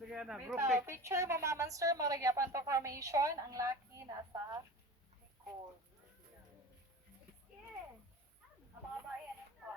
Picture mo, Mama Sir, maragyapan to formation. Ang laki nasa likod. Yeah. Ang mga bayan ito.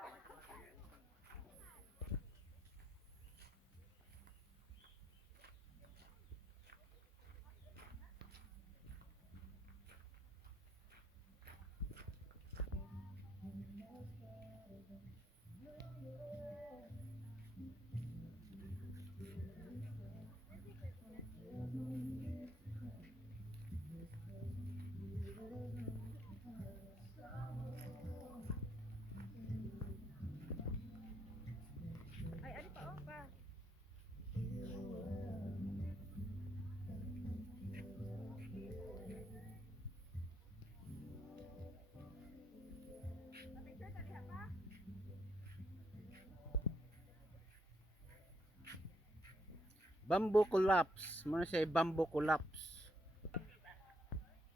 Ay, ano pa, oh, pa. Picture ka diha pa? Bamboo collapse. Muna siya bamboo collapse.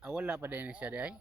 Ah, wala pa din siya di ay.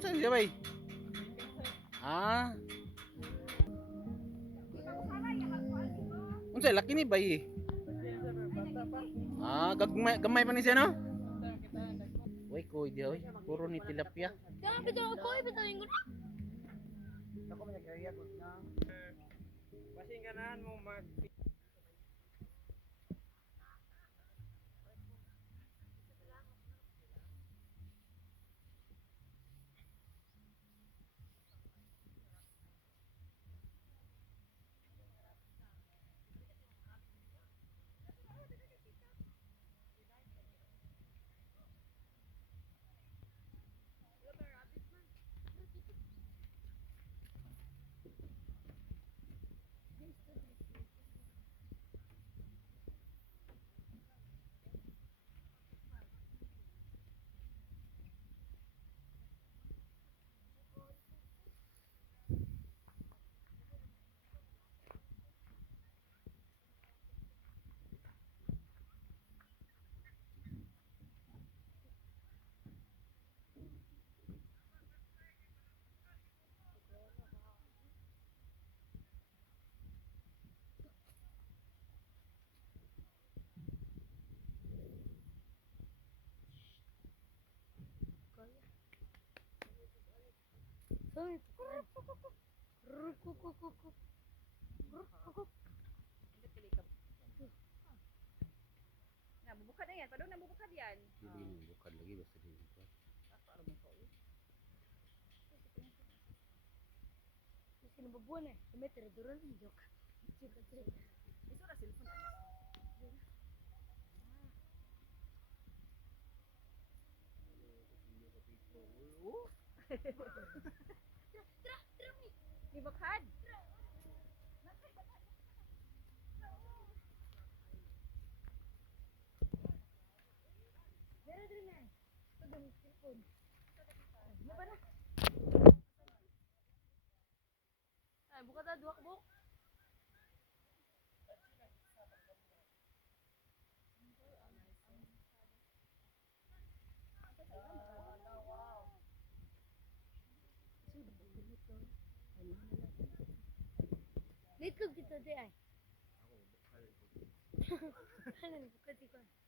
Saan siya bay? Ah. Unsay laki ni bay? Ah, gamay gamay pa ni siya no? Uy, koy di oy. Puro ni tilapia. Jangan kita ako, ibita yung guna. Ako man nag-area ko na. Basing ganahan mo mag Sorry. Nah, bubuka na yan. Padong na bubuka yan. Hindi mo bukad lagi basta din ito. Kasi nababuan eh. May tira-duran. Joke. Joke. Iso na cellphone. Tira mi. Di bakad. Dira na. Padong cellphone. Ano ba na? Ay, buka ta duwa ka buk. Late ko kita di ay. Ano buka di ko.